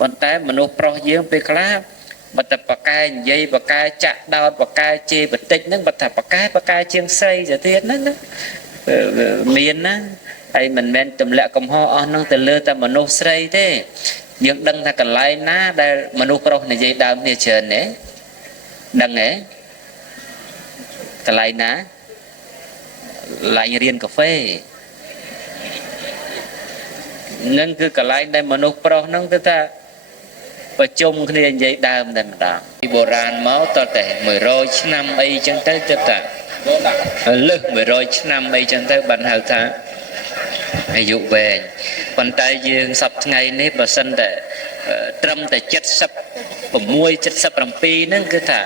ប៉ុន្តែមនុស្សប្រុសយើងពេលខ្លះបើតែបកែនិយាយបកែចាក់ដោតបកែជេរបន្តិចហ្នឹងបើថាបកែជាងស្រីទៅទៀតហ្នឹងណាមានណាហើយមិនមែនទម្លាក់កំហុសអស់ហ្នឹងទៅលើតែមនុស្សស្រីទេយើងដឹងថាកន្លែងណាដែលមនុស្សប្រុសនិយាយដើមគ្នាច្រើនទេដឹងទេកន្លែងណាឡាញរៀនកាហ្វេនឹងគឺកន្លែងដែលមនុស្សប្រុសហ្នឹងគឺថាប្រជុំគ្នានិយាយដើមតែម្ដងពីបុរាណមកតតែ100ឆ្នាំអីចឹងទៅទៅតាលើស100ឆ្នាំអីចឹងទៅបានហៅថាអាយុវែងប៉ុន្តែយើងសប្តាហ៍ថ្ងៃនេះបើសិនតែត្រឹមតែ76 77ហ្នឹងគឺថា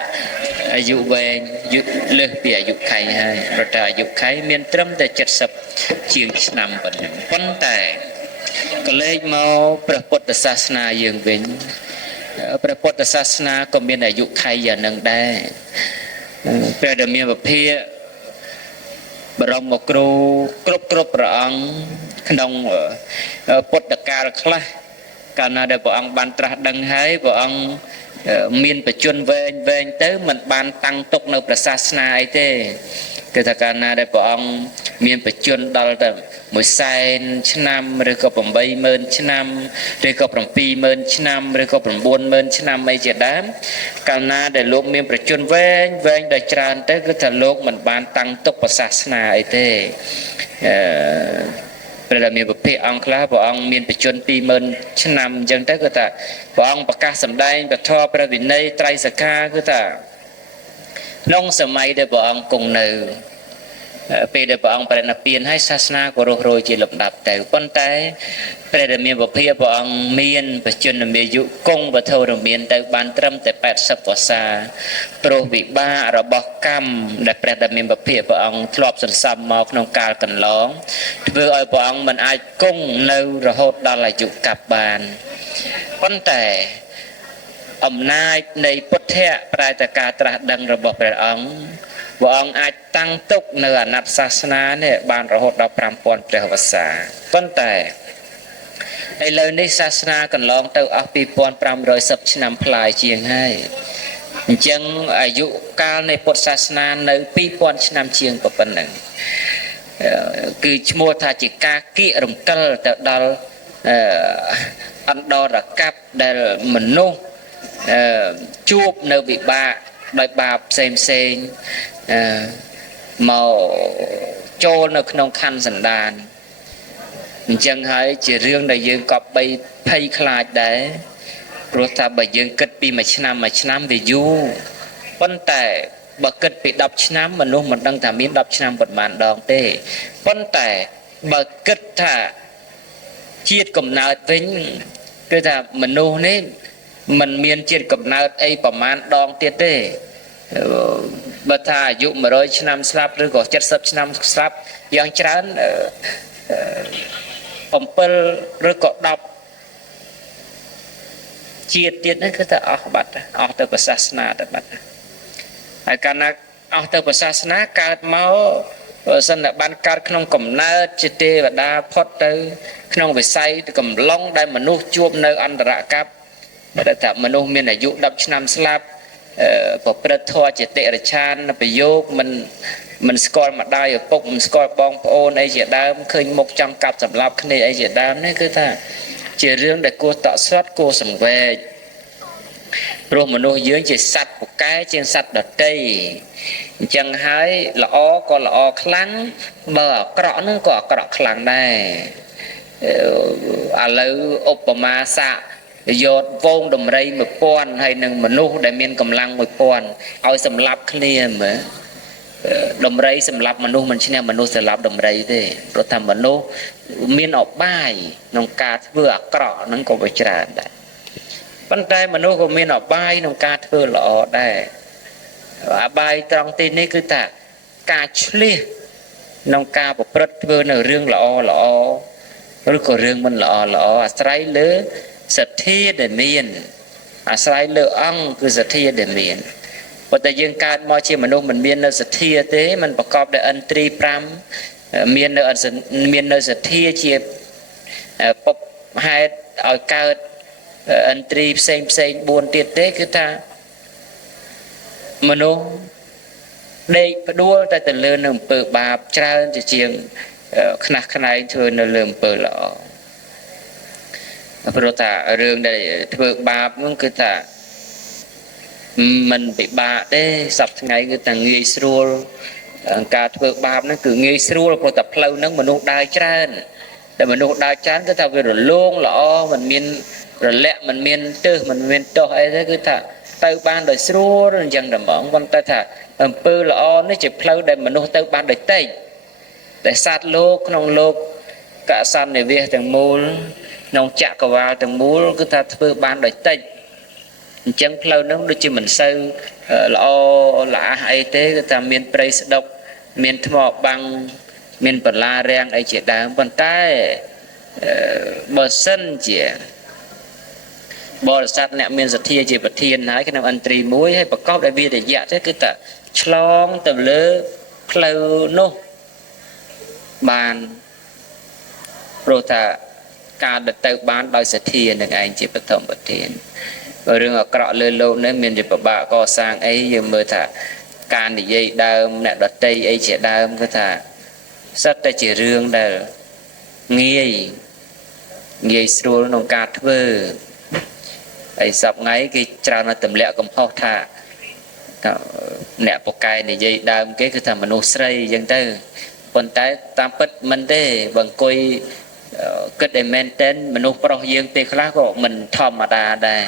អាយុវែងលើសពីអាយុខៃហើយព្រោះតែអាយុខៃមានត្រឹមតែ70ជាងឆ្នាំប៉ុណ្ណឹងប៉ុន្តែក៏លេចមកព្រះពុទ្ធសាសនាយើងវិញព្រះពុទ្ធសាសនាក៏មានអាយុខៃយ៉ាងនឹងដែរព្រះដ៏មានពភាបរមគ្រូគ្រប់ព្រះអង្គក្នុងពុទ្ធកាលខ្លះកាលណាដែលព្រះអង្គបានត្រាស់ដឹងហើយព្រះអង្គមានបច្ចុប្បន្នវែងទៅមិនបានតាំងទុកនៅព្រះសាសនាអីទេគឺថាកាលណាដែលព្រះអង្គមានបច្ចុប្បន្នដល់ទៅ100,000 ឆ្នាំឬក៏80,000 ឆ្នាំឬក៏70,000 ឆ្នាំឬក៏90,000 ឆ្នាំអីជាដើមកាលណាដែលលោកមានប្រជជនវែងដល់ច្រើនទៅគឺថាលោកមិនបានតាំងទុកព្រះសាសនាអីទេព្រះរាមាភិអង្គខ្លះព្រះអង្គមានបច្ចុប្បន្ន20,000 ឆ្នាំអញ្ចឹងទៅគឺថាព្រះអង្គប្រកាសសម្ដែងពធព្រះវិន័យត្រៃសិក្ខាគឺថាក្នុងសម័យដែលព្រះអង្គគង់នៅពេលដែលព្រះអង្គបរិនិព្វានហើយសាសនាក៏រុះរយជាលំដាប់ទៅប៉ុន្តែព្រះរាមាភិព្រះអង្គមានបច្ចុប្បន្នអាយុគង់វធរមានទៅបានត្រឹមតែ80 វស្សាព្រោះវិបាករបស់កម្មដែលព្រះរាមាភិព្រះអង្គធ្លាប់សន្សំមកក្នុងកាលកន្លងធ្វើឲ្យព្រះអង្គមិនអាចគង់នៅរហូតដល់អាយុកាប់បានប៉ុន្តែអំណាចនៃពុទ្ធៈប្រែតែការត្រាស់ដឹងរបស់ព្រះអង្គអាចតាំងទុកនៅអាណត្តិសាសនានេះបានរហូតដល់5000 ព្រះវស្សាប៉ុន្តែឥឡូវនេះសាសនាកន្លងទៅអស់2510 ឆ្នាំផ្លាយជាងហើយអញ្ចឹងអាយុកាលនៃពុទ្ធសាសនានៅ2000 ឆ្នាំជាងប៉ុណ្ណឹងគឺឈ្មោះថាជាការគៀករំកិលទៅដល់អន្តរកັບដែលមនុស្សជួបនៅវិបាកដោយបាបផ្សេងមកចូលនៅក្នុងខណ្ឌសន្តានអញ្ចឹងហើយជារឿងដែលយើងក៏បីភ័យខ្លាចដែរព្រោះថាបើយើងគិតពីមួយឆ្នាំវាយូរប៉ុន្តែបើគិតពី10 ឆ្នាំមនុស្សមិនដឹងថាមាន10 ឆ្នាំប៉ុន្មានដងទេប៉ុន្តែបើគិតថាជាតិកំណើតវិញគឺថាមនុស្សនេះមិនមានជាតិកំណើតអីប្រមាណដងទៀតទេបើថាអាយុ100 ឆ្នាំស្លាប់ឬក៏70 ឆ្នាំស្លាប់យ៉ាងច្រើន7 ឬក៏10 ជាតិទៀតនេះគឺថាអស់បាត់អស់ទៅព្រះសាសនាទៅបាត់ហើយកាលណាអស់ទៅព្រះសាសនាកើតមកសិនតែបានកើតក្នុងកំណើតជាទេវតាផុតទៅក្នុងវិស័យកំឡុងដែលមនុស្សជួបនៅអន្តរកັບបើថាមនុស្សមានអាយុ10 ឆ្នាំស្លាប់ប្រព្រឹត្តធម៌ជាតិរច្ឆានប្រយោគមិនស្គាល់ម្ដាយឪពុកមិនស្គាល់បងប្អូនអីជាដើមឃើញមុខចង់កាប់សម្លាប់គ្នាអីជាដើមនេះគឺថាជារឿងដែលគួរតក់ស្លុតគួរសង្វេគព្រោះមនុស្សយើងជាសត្វពូកែជាងសត្វដតីអញ្ចឹងហើយល្អក៏ល្អខ្លាំងបើអាក្រក់នឹងក៏អាក្រក់ខ្លាំងដែរឥឡូវឧបមាសាកយកវងដំរី 1000 ហើយនឹងមនុស្សដែលមានកម្លាំង 1000 ឲ្យសម្លាប់គ្នាមើលដំរីសម្លាប់មនុស្សមិនឈ្នះមនុស្សសម្លាប់ដំរីទេព្រោះថាមនុស្សមានអបាយក្នុងការធ្វើអាក្រក់ហ្នឹងក៏វាច្រើនដែរប៉ុន្តែមនុស្សក៏មានអបាយក្នុងការធ្វើល្អដែរអបាយត្រង់ទីនេះគឺថាការឆ្លៀសក្នុងការប្រព្រឹត្តធ្វើនៅរឿងល្អឬក៏រឿងមិនល្អអាស្រ័យលើសទ្ធាដែលមានអាស្រ័យលើអង្គគឺសទ្ធាដែលមានប៉ុន្តែយើងកើតមកជាមនុស្សមិនមាននៅសទ្ធាទេมันប្រកបដោយឥន្ទ្រី5មាននៅសទ្ធាជាពុកហេតុឲ្យកើត អន្ត្រីផ្សេង4ទៀតទេគឺថាមនុស្សដេកផ្ដួលតែទៅលើនៅអំពើបាបច្រើនជាងខ្នះខ្នែងធ្វើនៅលើអំពើល្អព្រោះថារឿងដែលធ្វើបាបនោះគឺថាมันពិបាកទេសប្តាហ៍ថ្ងៃគឺថាងាយស្រួលការធ្វើបាបហ្នឹងគឺងាយស្រួលព្រោះតែផ្លូវហ្នឹងមនុស្សដើរច្រើនតែមនុស្សដើរច្រើនគឺថាវារលោងល្អมันមានរលាក់มันមានទឹះมันមានទាស់អីទេគឺថាទៅបានដោយស្រួលអញ្ចឹងតែហ្មងប៉ុន្តែថាអំពើល្អនេះជាផ្លូវដែលមនុស្សទៅបានដោយតិចតែសត្វលោកក្នុងលោកកសន្និវាសទាំងមូលក្នុងចក្រវាលទាំងមូលគឺថាធ្វើបានដោយតិចអញ្ចឹងផ្លូវហ្នឹងដូចជាមិនសូវល្អល្អះអីទេគឺថាមានព្រៃស្ដុកមានថ្មបាំងមានបលារាំងអីជាដើមប៉ុន្តែបើសិនជាបរិស័ទអ្នកមានសទ្ធាជាប្រធានហើយក្នុងអន្ត្រីមួយហើយប្រកបដោយវិរិយៈទេគឺថាឆ្លងទៅលើផ្លូវនោះបានព្រោះថាការទៅបានដោយសទ្ធានឹងឯងជាបឋមប្រធានបើរឿងអាក្រក់លើលោកនេះមានជាពិបាកកសាងអីយើងមើលថាការនិយាយដើមអ្នកដតីអីជាដើមគឺថាសិតតែជារឿងដែលងាយស្រួលក្នុងការធ្វើហើយសប្ងៃគេច្រើនតែទម្លាក់កំហុសថាអ្នកពូកែនិយាយដើមគេគឺថាមនុស្សស្រីអញ្ចឹងទៅប៉ុន្តែតាមពិតមិនទេបើអង្គុយគិតឲ្យមែនទែនមនុស្សប្រុសយើងពេលខ្លះក៏មិនធម្មតាដែរ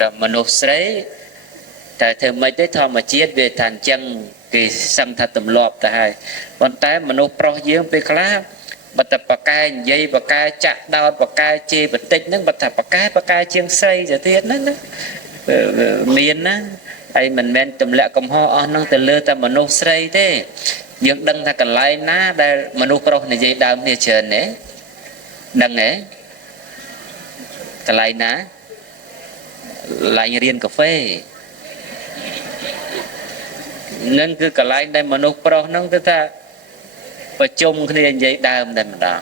តែមនុស្សស្រីតែធ្វើមិនទេធម្មជាតិវាថាអញ្ចឹងគេសឹងថាទម្លាប់ទៅហើយប៉ុន្តែមនុស្សប្រុសយើងពេលខ្លះបើតែបកែនិយាយបកែចាក់ដោតបកែជេរបន្តិចហ្នឹងបើថាបកែជាងស្រីទៅទៀតហ្នឹងណាមានណាហើយមិនមែនទម្លាក់កំហុសអស់ហ្នឹងទៅលើតែមនុស្សស្រីទេយើងដឹងថាកន្លែងណាដែលមនុស្សប្រុសនិយាយដើមនេះច្រើនទេដឹងទេកន្លែងណាឡាញរៀនកាហ្វេនឹងគឺកន្លែងដែលមនុស្សប្រុសហ្នឹងគឺថាប្រជុំគ្នានិយាយដើមតែម្ដង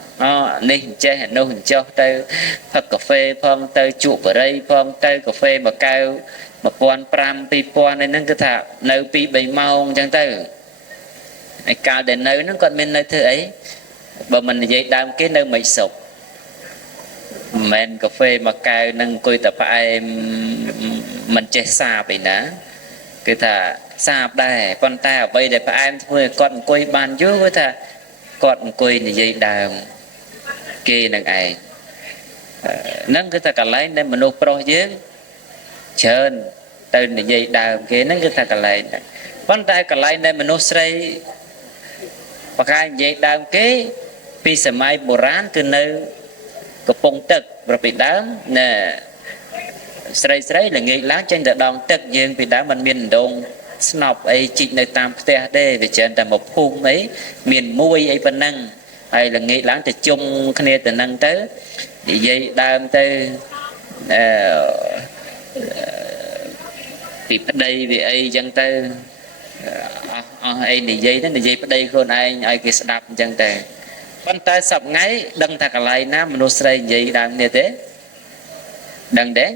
នេះអញ្ចេះនោះអញ្ចោះទៅផឹកកាហ្វេផងទៅជក់បរិយផងទៅកាហ្វេមួយកែវ 1500 2000ហ្នឹងគឺថានៅ 2-3 ម៉ោងអញ្ចឹងទៅឯកាលដែលនៅហ្នឹងគាត់មាននៅធ្វើអីបើមិននិយាយដើមគេនៅមិនសុខមិនមែនកាហ្វេមួយកែវហ្នឹងអង្គុយតែផ្អែមមិនចេះសាបឯណាគឺថាសាបដែរប៉ុន្តែអ្វីដែលផ្អែមធ្វើឲ្យគាត់អង្គុយបានយូរគឺថាគាត់អង្គុយនិយាយដើមគេនឹងឯងហ្នឹងគឺថាកន្លែងដែលមនុស្សប្រុសយើងច្រើនទៅនិយាយដើមគេហ្នឹងគឺថាកន្លែងហ្នឹងប៉ុន្តែកន្លែងដែលមនុស្សស្រីបកាយនិយាយដើមគេពីសម័យបុរាណគឺនៅកំពង់ទឹកប្រពីដើមណែស្រីល្ងាចឡើងចេញទៅដងទឹកយើងពីដើមมันមានដងស្នប់អីជីកនៅតាមផ្ទះទេវាច្រើនតែមកភូមិអីមានមួយអីប៉ុណ្ណឹងហើយល្ងាចឡើងទៅជុំគ្នាទៅនឹងទៅនិយាយដើមទៅពីប្តីវាអីចឹងទៅអស់អីនិយាយទៅនិយាយប្តីខ្លួនឯងឲ្យគេស្ដាប់អញ្ចឹងទៅប៉ុន្តែសប្ងៃដឹងថាកន្លែងណាមនុស្សស្រីនិយាយដើមនេះទេដឹងទេ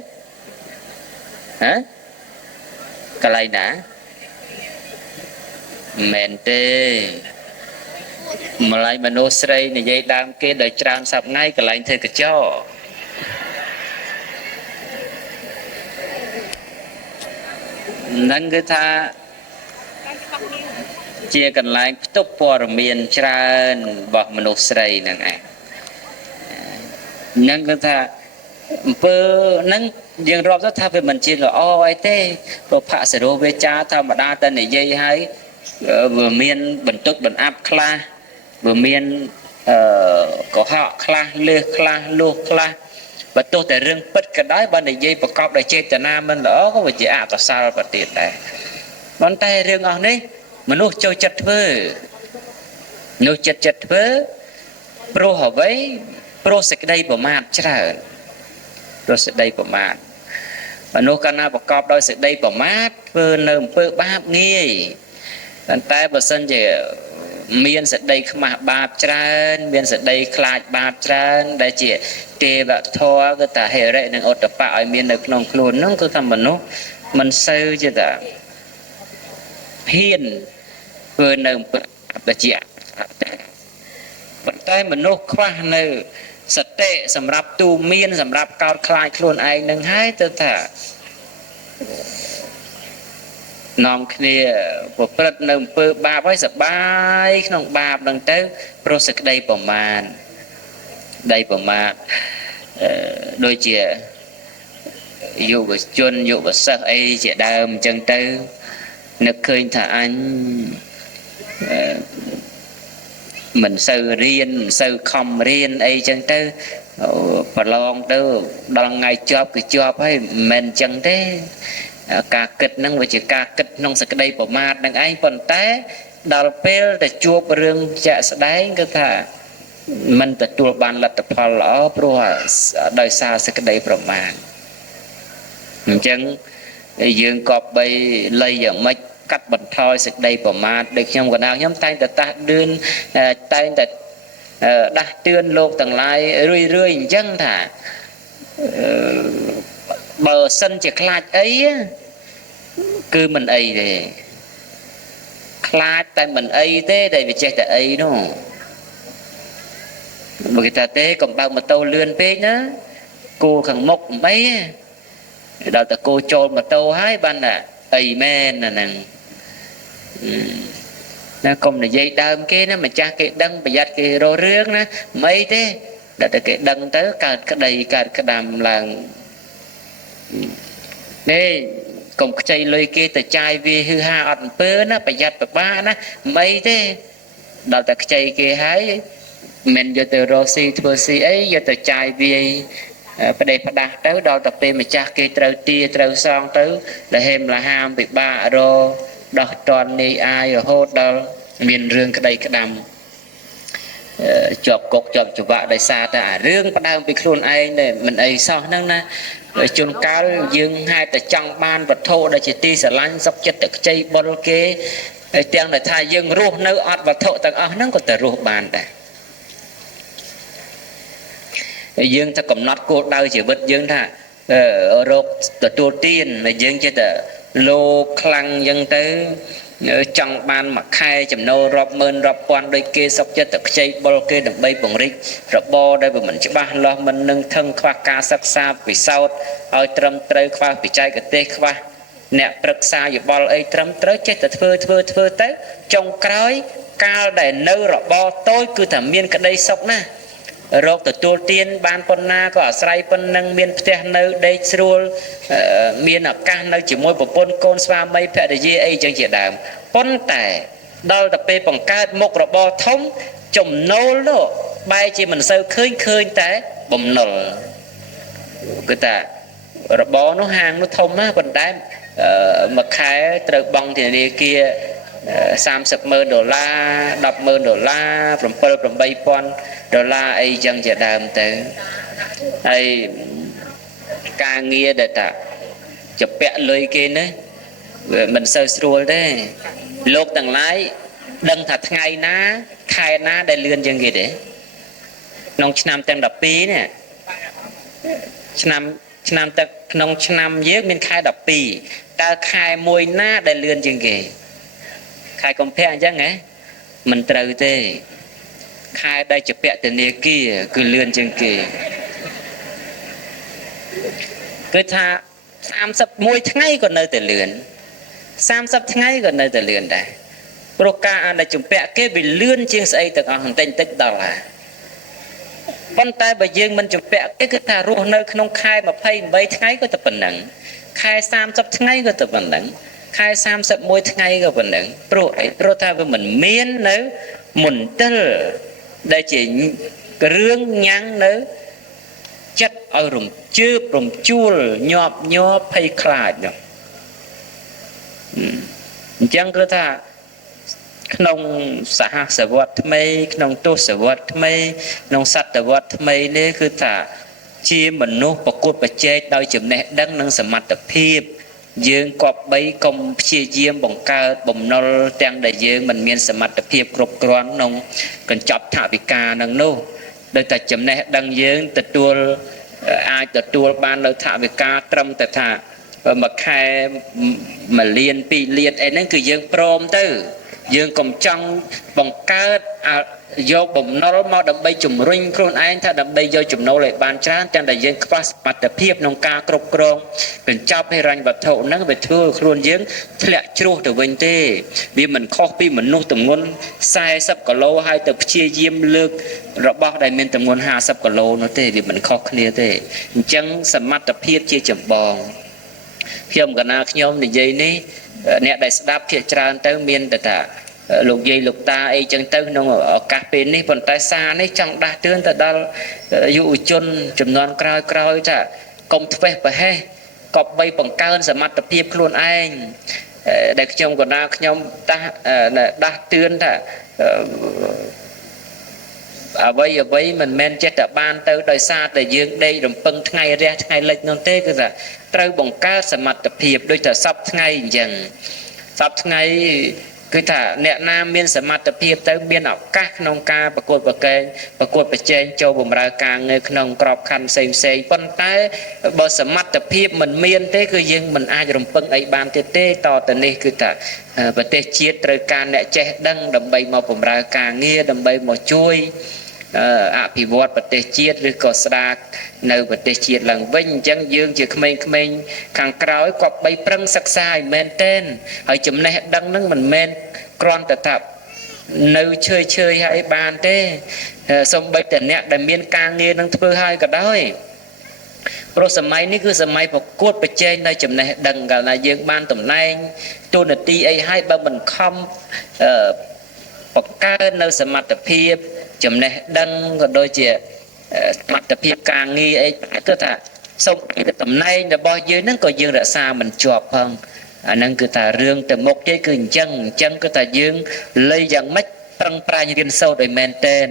ហ៎កន្លែងណាមែនទេម្លាយមនុស្សស្រីនិយាយដើមគេដោយច្រើនសប្ងៃកន្លែងធ្វើកញ្ចក់ហ្នឹងគឺថាជាកន្លែងផ្ទុកព័ត៌មានច្រើនរបស់មនុស្សស្រីហ្នឹងឯងហ្នឹងគឺថាអំពើហ្នឹងយើងរាប់ទៅថាវាមិនជាល្អអីទេព្រោះភសរោវាចាធម្មតាតែនិយាយហើយវាមានបន្ទុកបន្អាប់ខ្លះវាមានកុហកខ្លះលើសខ្លះលួសខ្លះបើទោះតែរឿងពិតក៏ដោយបើនិយាយប្រកបដោយចេតនាមិនល្អក៏វាជាអកុសលប្រទៀតដែរប៉ុន្តែរឿងអស់នេះមនុស្សចូលចិត្តធ្វើមនុស្សចិត្តធ្វើព្រោះអ្វីព្រោះសេចក្តីប្រមាទច្រើនព្រោះសេចក្តីប្រមាទមនុស្សកាលណាប្រកបដោយសេចក្តីប្រមាទធ្វើនៅអំពើបាបងាយប៉ុន្តែបើសិនជា មានសក្តីខ្មាស់បាបច្រើនមានសក្តីខ្លាចបាបច្រើនដែលជាទេវធម៌គឺថាហេរិនិងឧត្តបៈឲ្យមាននៅក្នុងខ្លួននោះគឺថាមនុស្សមិនសូវជាថាហ៊ានធ្វើនៅបជាប៉ុន្តែមនុស្សខ្វះនៅសតិសម្រាប់ទូមានសម្រាប់កោតខ្លាចខ្លួនឯងនឹងហើយទៅថានាំគ្នាប្រព្រឹត្តនៅអំពើបាបហើយសបាយក្នុងបាបនឹងទៅព្រោះសេចក្តីប្រមាទដូចជាយុវជនយុវសិស្សអីជាដើមអញ្ចឹងទៅនឹកឃើញថាអញមិនសូវរៀនមិនសូវខំរៀនអីចឹងទៅប្រឡងទៅដល់ថ្ងៃជាប់គឺជាប់ហើយមិនមែនអញ្ចឹងទេការគិតហ្នឹងវាជាការគិតក្នុងសក្តីប្រមាទនឹងឯងប៉ុន្តែដល់ពេលទៅជួបរឿងជាក់ស្ដែងគឺថាមិនទទួលបានលទ្ធផលល្អព្រោះដោយសារសក្តីប្រមាទអញ្ចឹងយើងក៏បីលៃយ៉ាងម៉េចកាត់បន្ថយសេចក្តីប្រមាទដូចខ្ញុំកណ្ដាលខ្ញុំតែងតែដាស់តឿនលោកទាំងឡាយរឿយអញ្ចឹងថាបើសិនជាខ្លាចអីគឺមិនអីទេខ្លាចតែមិនអីទេដែលវាចេះតែអីនោះបើគេថាទេកុំបើកម៉ូតូលឿនពេកណាគោខាងមុខមិនអីដល់តែគោចូលម៉ូតូហើយបានតែអីមែនហ្នឹងណាកុំនិយាយដើមគេណាម្ចាស់គេដឹងប្រយ័ត្នគេរករឿងណាមិនអីទេដល់តែគេដឹងទៅកើតក្តីកើតក្តាំឡើងនេះកុំខ្ចីលុយគេទៅចាយវាហឺហាអត់អំពើណាប្រយ័ត្នប្របាណាមិនអីទេដល់តែខ្ចីគេហើយមិនយកទៅរកស៊ីធ្វើស៊ីអីយកទៅចាយវាផ្ដេសផ្ដាស់ទៅដល់តែពេលម្ចាស់គេត្រូវទាត្រូវសងទៅលហេមលហាមពិបាករដោះតន់នាយអាយរហូតដល់មានរឿងក្តីក្តាំជាប់គុកជាប់ច្បាក់ដោយសារតែអារឿងផ្ដើមពីខ្លួនឯងទេមិនអីសោះហ្នឹងណាជួនកាលយើងហេតុតែចង់បានវត្ថុដែលជាទីស្រឡាញ់សុខចិត្តតែខ្ចីបុលគេហើយទាំងដែលថាយើងរស់នៅអត់វត្ថុទាំងអស់ហ្នឹងក៏តែរស់បានដែរយើងតែកំណត់គោលដៅជីវិតយើងថារកទទួលទានហើយយើងចេះតែលោកខ្លាំងអញ្ចឹងទៅចង់បានមួយខែចំណូលរាប់ម៉ឺនរាប់ពាន់ដោយគេសុខចិត្តតែខ្ចីបុលគេដើម្បីពង្រីករបរដែលវាមិនច្បាស់លាស់មិននឹងថឹងខ្វះការសិក្សាពិសោធន៍ឲ្យត្រឹមត្រូវខ្វះបច្ចេកទេសខ្វះអ្នកប្រឹក្សាយោបល់អីត្រឹមត្រូវចេះតែធ្វើទៅចុងក្រោយកាលដែលនៅរបរតូចគឺតែមានក្តីសុខណារកទទួលទានបានប៉ុណ្ណាក៏អាស្រ័យប៉ុណ្ណឹងមានផ្ទះនៅដេកស្រួលមានឱកាសនៅជាមួយប្រពន្ធកូនស្វាមីភរិយាអីចឹងជាដើមប៉ុន្តែដល់ទៅពេលបង្កើតមុខរបរធំចំណូលនោះបែរជាមិនសូវឃើញតែបំណុលគឺថារបរនោះហាងនោះធំណាស់ប៉ុន្តែមួយខែត្រូវបង់ធនាគារ$30,000 $10,000 $7,000-8,000 អីចឹងជាដើមទៅហើយការងារដែលថាជាពាក់លុយគេនេះវាមិនសូវស្រួលទេលោកទាំងឡាយដឹងថាថ្ងៃណាខែណាដែលលឿនជាងគេទេក្នុងឆ្នាំទាំង12នេះឆ្នាំទឹកក្នុងឆ្នាំយើងមានខែ12តើខែមួយណាដែលលឿនជាងគេខែកុម្ភៈអញ្ចឹងហ៎មិនត្រូវទេខែដែលជាពាក់ធនាគារគឺលឿនជាងគេគឺថា31ថ្ងៃក៏នៅតែលឿន30ថ្ងៃក៏នៅតែលឿនដែរព្រោះការដែលជំពាក់គេវាលឿនជាងស្អីទាំងអស់បន្តិចដល់ហើយប៉ុន្តែបើយើងមិនជំពាក់គេគឺថារស់នៅក្នុងខែ28ថ្ងៃក៏តែប៉ុណ្ណឹងខែ30ថ្ងៃក៏តែប៉ុណ្ណឹងខែ31ថ្ងៃក៏ប៉ុណ្ណឹងព្រោះថាវាមិនមាននៅមន្ទិលដែលជារឿងញ៉ាំងនៅចិត្តឲ្យរំជើបរំជួលញាប់ញ័រភ័យខ្លាចនោះអញ្ចឹងគឺថាក្នុងសហសវត្សថ្មីក្នុងទសវត្សថ្មីក្នុងសតវត្សថ្មីនេះគឺថាជាមនុស្សប្រកួតប្រជែកដោយចំណេះដឹងនិងសមត្ថភាព យើងគប្បីកុំព្យាយាមបង្កើតបំណុលទាំងដែលយើងមិនមានសមត្ថភាពគ្រប់គ្រាន់ក្នុងកញ្ចប់ថវិកានឹងនោះដោយតែចំណេះដឹងយើងទទួលអាចទទួលបាននៅថវិកាត្រឹមតែថាមួយខែ1លាន2លានអីហ្នឹងគឺយើងព្រមទៅយើងកុំចង់បង្កើតយកបំណុលមកដើម្បីជំរុញខ្លួនឯងថាដើម្បីយកចំណូលឲ្យបានច្រើនតែតែយើងខ្វះសមត្ថភាពក្នុងការគ្រប់គ្រងកញ្ចប់ហិរញ្ញវត្ថុហ្នឹងវាធ្វើឲ្យខ្លួនយើងធ្លាក់ជ្រោះទៅវិញទេវាមិនខុសពីមនុស្សទម្ងន់40គីឡូហើយទៅព្យាយាមលើករបស់ដែលមានទម្ងន់50គីឡូនោះទេវាមិនខុសគ្នាទេអញ្ចឹងសមត្ថភាពជាចម្បងខ្ញុំកណាខ្ញុំនិយាយនេះអ្នកដែលស្ដាប់ភាគច្រើនទៅមានតែថាលោកយាយលោកតាអីចឹងទៅក្នុងឱកាសពេលនេះប៉ុន្តែសារនេះចង់ដាស់តឿនទៅដល់យុវជនចំនួនក្រោយថាកុំធ្វេសប្រហែសកុំបីបង្កើនសមត្ថភាពខ្លួនឯងដែលខ្ញុំកណាខ្ញុំដាស់តឿនថាអ្វីមិនមែនចេះតែបានទៅដោយសារតែយើងដេករំពឹងថ្ងៃរះថ្ងៃលិចនោះទេគឺថាត្រូវបង្កើតសមត្ថភាពដូចតែសពថ្ងៃអញ្ចឹងសពថ្ងៃគឺថាអ្នកណាមានសមត្ថភាពទៅមានឱកាសក្នុងការប្រកួតប្រជែងចូលបម្រើការងារក្នុងក្របខ័ណ្ឌផ្សេងប៉ុន្តែបើសមត្ថភាពមិនមានទេគឺយើងមិនអាចរំពឹងអីបានទៀតទេតទៅនេះគឺថាប្រទេសជាតិត្រូវការអ្នកចេះដឹងដើម្បីមកបម្រើការងារដើម្បីមកជួយអភិវឌ្ឍប្រទេសជាតិឬក៏ស្ដារនៅប្រទេសជាតិឡើងវិញអញ្ចឹងយើងជាក្មេងៗខាងក្រោយគប្បីប្រឹងសិក្សាឲ្យមែនទែនហើយចំណេះដឹងនឹងមិនមែនគ្រាន់តែថានៅឈើឲ្យបានទេសូម្បីតែអ្នកដែលមានការងារនឹងធ្វើឲ្យក៏ដោយព្រោះសម័យនេះគឺសម័យប្រកួតប្រជែងនៅចំណេះដឹងកាលណាយើងបានតំណែងទូនាទីអីឲ្យបើមិនខំបង្កើននៅសមត្ថភាពចំណេះដឹងក៏ដូចជាសមត្ថភាពការងារអីគឺថាសូមតំណែងរបស់យើងហ្នឹងក៏យើងរក្សាមិនជាប់ផងអាហ្នឹងគឺថារឿងទៅមុខទេគឺអញ្ចឹងគឺថាយើងលៃយ៉ាងម៉េចប្រឹងប្រែងរៀនសូត្រឲ្យមែនតែន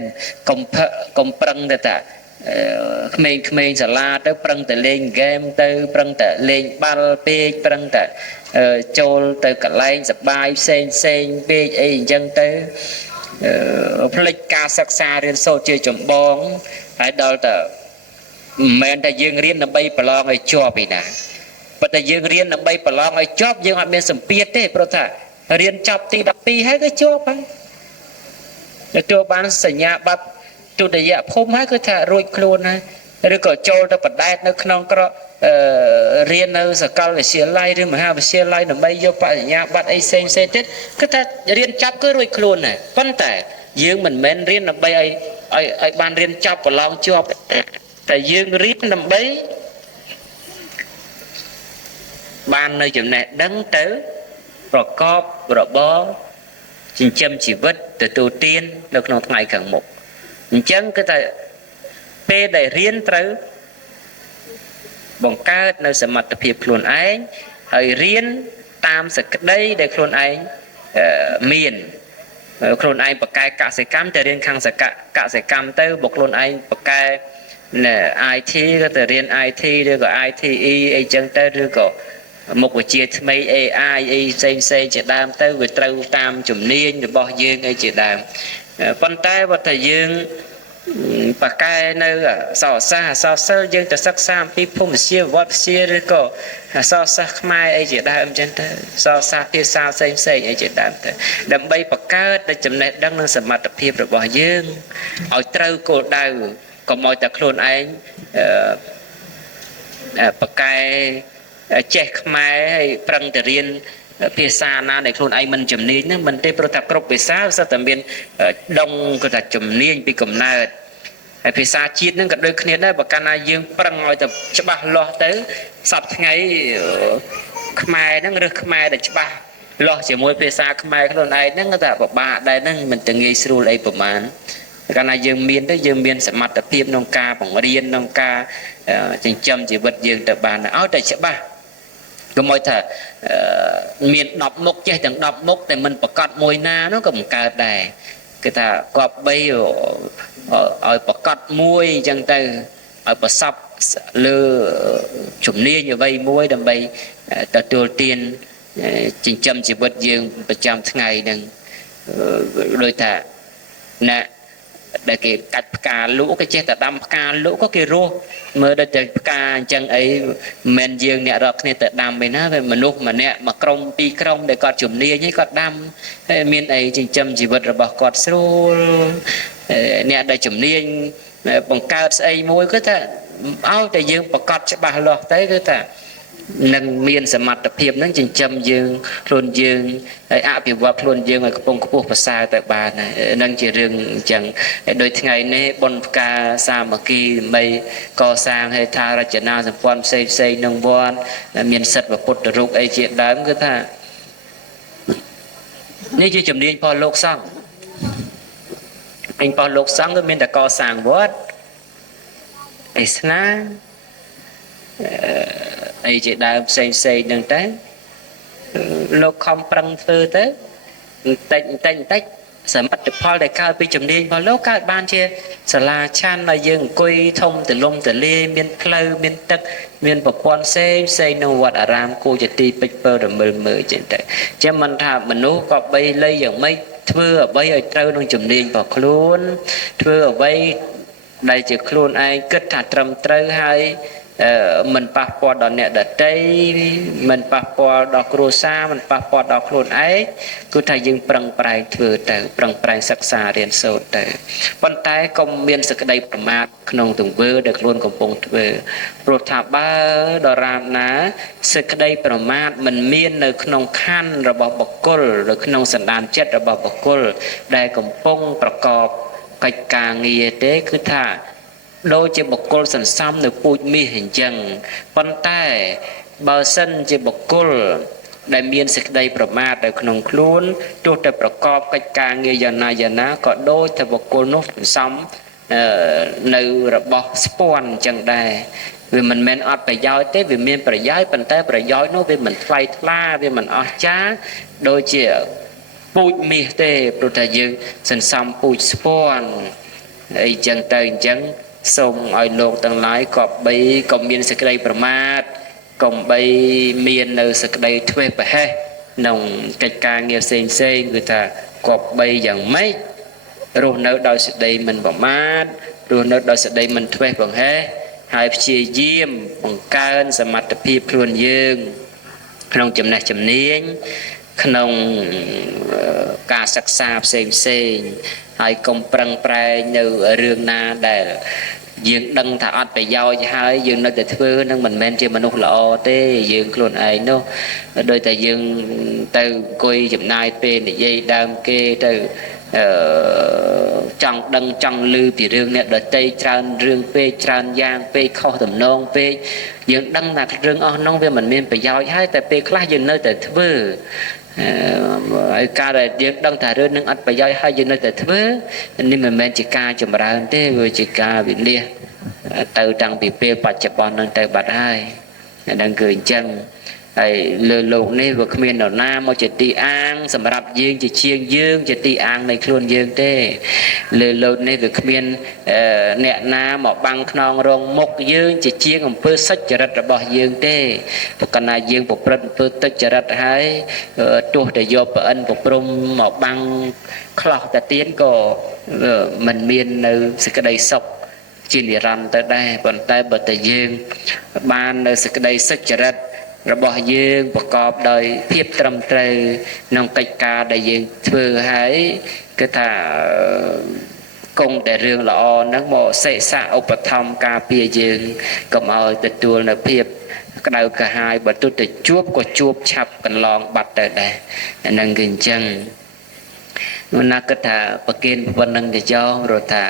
កុំប្រឹងទៅថាក្មេងសាលាទៅប្រឹងតែលេងហ្គេមទៅប្រឹងតែលេងបាល់ពេកប្រឹងតែចូលទៅកន្លែងសប្បាយផ្សេងពេកអីអញ្ចឹងទៅផ្លិចការសិក្សារៀនសូត្រជាចម្បងហើយដល់តែមិនមែនតែយើងរៀនដើម្បីប្រឡងឲ្យជាប់ឯណាប៉ុន្តែយើងរៀនដើម្បីប្រឡងឲ្យជាប់យើងអត់មានសម្ពាធទេព្រោះថារៀនចប់ទី12ហើយក៏ជាប់ហើយទទួលបានសញ្ញាបត្រទុតិយភូមិហើយគឺថារួចខ្លួនហើយឬក៏ចូលទៅបដែតនៅក្នុងក្ររៀននៅសាកលវិទ្យាល័យឬមហាវិទ្យាល័យដើម្បីយកបរិញ្ញាបត្រអីផ្សេងទៀតគឺថារៀនចប់គឺរួចខ្លួនហើយប៉ុន្តែយើងមិនមែនរៀនដើម្បីឲ្យបានរៀនចប់ប្រឡងជាប់តែយើងរៀនដើម្បីបាននៅចំណេះដឹងទៅប្រកបរបរចិញ្ចឹមជីវិតទទួលទាននៅក្នុងថ្ងៃខាងមុខអញ្ចឹងគឺថាពេលដែលរៀនត្រូវបង្កើតនៅសមត្ថភាពខ្លួនឯងហើយរៀនតាមសក្តីដែលខ្លួនឯងមានខ្លួនឯងបកកែកសិកម្មទៅរៀនខាងកសិកម្មទៅបើខ្លួនឯងបកកែIT ក៏ទៅរៀន IT ឬក៏ ITE អីចឹងទៅឬក៏មុខវិជ្ជាថ្មី AI អីផ្សេងជាដើមទៅវាត្រូវតាមជំនាញរបស់យើងអីជាដើមប៉ុន្តែបើតែយើងបកកែនៅអសរសាស្ត្រយើងទៅសិក្សាអំពីភូមិវិទ្យាវត្តវិទ្យាឬក៏អសរសាស្ត្រខ្មែរអីជាដើមអញ្ចឹងទៅអសរសាស្ត្រភាសាផ្សេងអីជាដើមទៅដើម្បីបង្កើតនៅចំណេះដឹងនិងសមត្ថភាពរបស់យើងឲ្យត្រូវគោលដៅកុំឲ្យតែខ្លួនឯងបកកែចេះខ្មែរហើយប្រឹងតែរៀនភាសាណាដែលខ្លួនឯងមិនជំនាញហ្នឹងមិនទេព្រោះតែគ្រប់ភាសាសិតតែមានដងក៏ថាជំនាញពីកំណើតហើយភាសាជាតិហ្នឹងក៏ដូចគ្នាដែរបើកាលណាយើងប្រឹងឲ្យតែច្បាស់លាស់ទៅសប្តាហ៍ថ្ងៃខ្មែរហ្នឹងឬខ្មែរដែលច្បាស់លាស់ជាមួយភាសាខ្មែរខ្លួនឯងហ្នឹងក៏ថាពិបាកដែរហ្នឹងមិនទៅងាយស្រួលអីប្រហែលកាលណាយើងមានទៅយើងមានសមត្ថភាពក្នុងការបង្រៀនក្នុងការចិញ្ចឹមជីវិតយើងទៅបានឲ្យតែច្បាស់កុំឲ្យថាមាន10មុខចេះទាំង10មុខតែមិនប្រកាសមួយណានោះក៏មិនកើតដែរគឺថាគប្បីឲ្យប្រកាសមួយអញ្ចឹងទៅឲ្យប្រសព lơ chủng nia như vậy muối đầm bay tua tiền chỉnh châm chỉ vật dươngประจำថ្ងៃនឹងโดยថាណាដែលគេកាច់ផ្កាលក់គេចេះតែដាំផ្កាលក់ក៏គេរស់មើលដូចតែផ្កាអញ្ចឹងអីមិនយើងអ្នករកគ្នាទៅដាំឯណាមនុស្សម្នាក់មួយក្រុមពីរក្រុមដែលគាត់ជំនាញឯងគាត់ដាំហើយមានអីចិញ្ចឹមជីវិតរបស់គាត់ស្រួលអ្នកដែលជំនាញបង្កើតស្អីមួយគឺថាឲ្យតែយើងប្រកាសច្បាស់លាស់ទៅគឺថានឹងមានសមត្ថភាពនឹងចិញ្ចឹមយើងខ្លួនយើងហើយអភិវឌ្ឍខ្លួនយើងឲ្យខ្ពង់ខ្ពស់ប្រសើរទៅបាននឹងជារឿងអញ្ចឹងហើយដូចថ្ងៃនេះបុណ្យផ្កាសាមគ្គីដើម្បីកសាងហេដ្ឋារចនាសម្ព័ន្ធផ្សេងផ្សេងក្នុងវត្តមានសិទ្ធិពុទ្ធរូបអីជាដើមគឺថានេះជាជំនាញរបស់លោកសង្ឃឯងរបស់លោកសង្ឃគឺមានតែកសាងវត្តឯស្នាអីជាដើមផ្សេងផ្សេងហ្នឹងតែលោកខំប្រឹងធ្វើទៅបន្តិចសមិទ្ធផលដែលកើតពីជំនាញរបស់លោកកើតបានជាសាលាឆាន់ដែលយើងអង្គុយធំទលំទលាមានផ្លូវមានទឹកមានប្រព័ន្ធផ្សេងនៅវត្តអារាមគួរជាទីពេញពើរមើលចឹងទៅចាំមិនថាមនុស្សក៏បីលៃយ៉ាងម៉េចធ្វើអ្វីឲ្យត្រូវនឹងជំនាញរបស់ខ្លួនធ្វើអ្វីដែលជាខ្លួនឯងគិតថាត្រឹមត្រូវហើយមិនប៉ះពាល់ដល់អ្នកដទៃមិនប៉ះពាល់ដល់គ្រួសារមិនប៉ះពាល់ដល់ខ្លួនឯងគឺថាយើងប្រឹងប្រែងធ្វើទៅប្រឹងប្រែងសិក្សារៀនសូត្រទៅប៉ុន្តែកុំមានសេចក្តីប្រមាទក្នុងទង្វើដែលខ្លួនកំពុងធ្វើព្រោះថាបើដរាបណាសេចក្តីប្រមាទមិនមាននៅក្នុងខណ្ឌរបស់បុគ្គលឬក្នុងសន្តានចិត្តរបស់បុគ្គលដែលកំពុងប្រកបកិច្ចការងារទេគឺថាដូចជាបុគ្គលសន្សំនៅពូជមាសអញ្ចឹងប៉ុន្តែបើសិនជាបុគ្គលដែលមានសេចក្តីប្រមាទនៅក្នុងខ្លួនទោះតែប្រកបកិច្ចការងារយ៉ាងណាក៏ដូចតែបុគ្គលនោះសន្សំនៅរបស់ស្ពាន់អញ្ចឹងដែរវាមិនមែនអត់ប្រយោជន៍ទេវាមានប្រយោជន៍ប៉ុន្តែប្រយោជន៍នោះវាមិនថ្លៃថ្លាវាមិនអស្ចារ្យដូចជាពូជមាសទេព្រោះតែយើងសន្សំពូជស្ពាន់អីចឹងទៅអញ្ចឹងសូមឲ្យលោកទាំងឡាយក៏បីក៏មានសេចក្តីប្រមាទកុំបីមាននៅសេចក្តីធ្វេសប្រហែសក្នុងកិច្ចការងារផ្សេងគឺថាក៏បីយ៉ាងម៉េចរស់នៅដោយសេចក្តីមិនប្រមាទរស់នៅដោយសេចក្តីមិនធ្វេសប្រហែសហើយព្យាយាមបង្កើនសមត្ថភាពខ្លួនយើងក្នុងចំណេះជំនាញក្នុងការសិក្សាផ្សេងហើយកុំប្រឹងប្រែងនៅរឿងណាដែលយើងដឹងថាអត់ប្រយោជន៍ហើយយើងនៅតែធ្វើនឹងមិនមែនជាមនុស្សល្អទេយើងខ្លួនឯងនោះដោយតែយើងទៅអង្គុយចំណាយពេលនិយាយដើមគេទៅចង់ដឹងចង់ឮពីរឿងអ្នកដទៃច្រើនរឿងពេកច្រើនយ៉ាងពេកខុសទំនងពេកយើងដឹងថារឿងអស់នោះវាមិនមានប្រយោជន៍ហើយតែពេលខ្លះយើងនៅតែធ្វើហើយការដែលយើងដឹងថារឿងនឹងអត់ប្រយោជន៍ហើយយើងនៅតែធ្វើនេះមិនមែនជាការចម្រើនទេវាជាការវិនិច្ឆ័យទៅតាំងពីពេលបច្ចុប្បន្ននឹងទៅបាត់ហើយហ្នឹងគឺអញ្ចឹងហើយលើលោកនេះវាគ្មាននរណាមកជាទីអាងសម្រាប់យើងជាជាងយើងជាទីអាងនៃខ្លួនយើងទេលើលោកនេះវាគ្មានអ្នកណាមកបាំងខ្នងរងមុខយើងជាជាងអំពើសុចរិតរបស់យើងទេប្រកាសណាយើងប្រព្រឹត្តអំពើទុច្ចរិតហើយទោះតែយកប្រអិនប្រព្រំមកបាំងខ្លះតែទៀតក៏មិនមាននៅសេចក្តីសុខជានិរន្តរ៍ទៅដែរប៉ុន្តែបើតែយើងបាននៅសេចក្តីសុចរិតរបស់យើងប្រកបដោយភាពត្រឹមត្រូវក្នុងកិច្ចការដែលយើងធ្វើហើយគឺថាគង់តែរឿងល្អហ្នឹងមកសិក្សាឧបត្ថម្ភការពារយើងកុំឲ្យទទួលនៅភាពក្តៅក្រហាយបើទោះតែជួបក៏ជួបឆាប់កន្លងបាត់ទៅដែរហ្នឹងគឺអញ្ចឹងណាគិតថាប្រគិនប៉ុណ្្នឹងទៅចោលព្រោះថា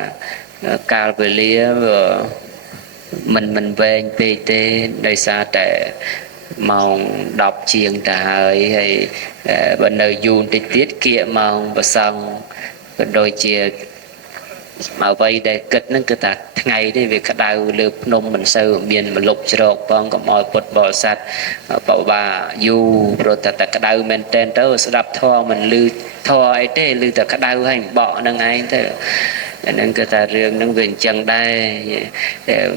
កាលវេលាមិនវែងពេកទេដោយសារតែម៉ោង10ជាងទៅហើយបើនៅយូរតិចទៀតគៀកម៉ោងប្រសង់ក៏ដូចជាអ្វីដែលគិតហ្នឹងគឺថាថ្ងៃនេះវាក្តៅលើភ្នំមិនសូវមានមលុបជ្រកផងកុំឲ្យពុទ្ធបរិស័ទបបាយូរព្រោះតែក្តៅមែនតែនទៅស្ដាប់ធម៌មិនឮធម៌អីទេឮតែក្តៅហើយបកហ្នឹងឯងទៅ នឹងគឺថារឿងនឹងវាអញ្ចឹងដែរ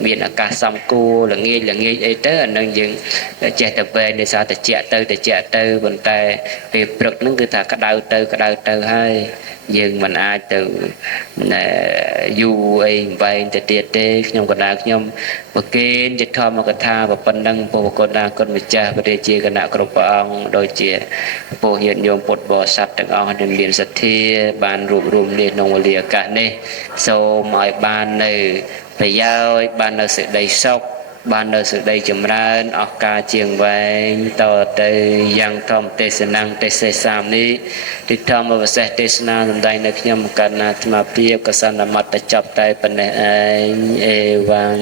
មានឱកាសសំគួរល្ងាចអីទៅអានឹងយើងចេះតែវែងដោយសារតែតិចទៅប៉ុន្តែពេលព្រឹកហ្នឹងគឺថាក្តៅទៅហើយយើងមិនអាចទៅយូរអីវែងទៅទៀតទេខ្ញុំកណ្ដាលខ្ញុំប្រគេនជាធម្មកថាប៉ុណ្ណឹងពុទ្ធគុណណាគុណម្ចាស់ព្រះរាជាគណៈគ្រប់ព្រះអង្គដូចជាពុទ្ធញាតិញោមពុទ្ធបរិស័ទទាំងអស់ដែលមានសទ្ធាបានរួបរวมនេះក្នុងវេលាឱកាសនេះសូមឲ្យបាននៅប្រយោជន៍បាននៅសេចក្តីសុខបាននៅសេចក្តីចម្រើនអស់កាលជាងវែងតទៅយ៉ាងធម្មទេសនាងទេសសាមនេះទីធម្មវសេសទេសនាសម្ដែងនៅខ្ញុំកណ្ណាអាត្មាភាពកសន្នមត្តចប់តែប៉ុណ្ណេះឯងអេវ៉ាំង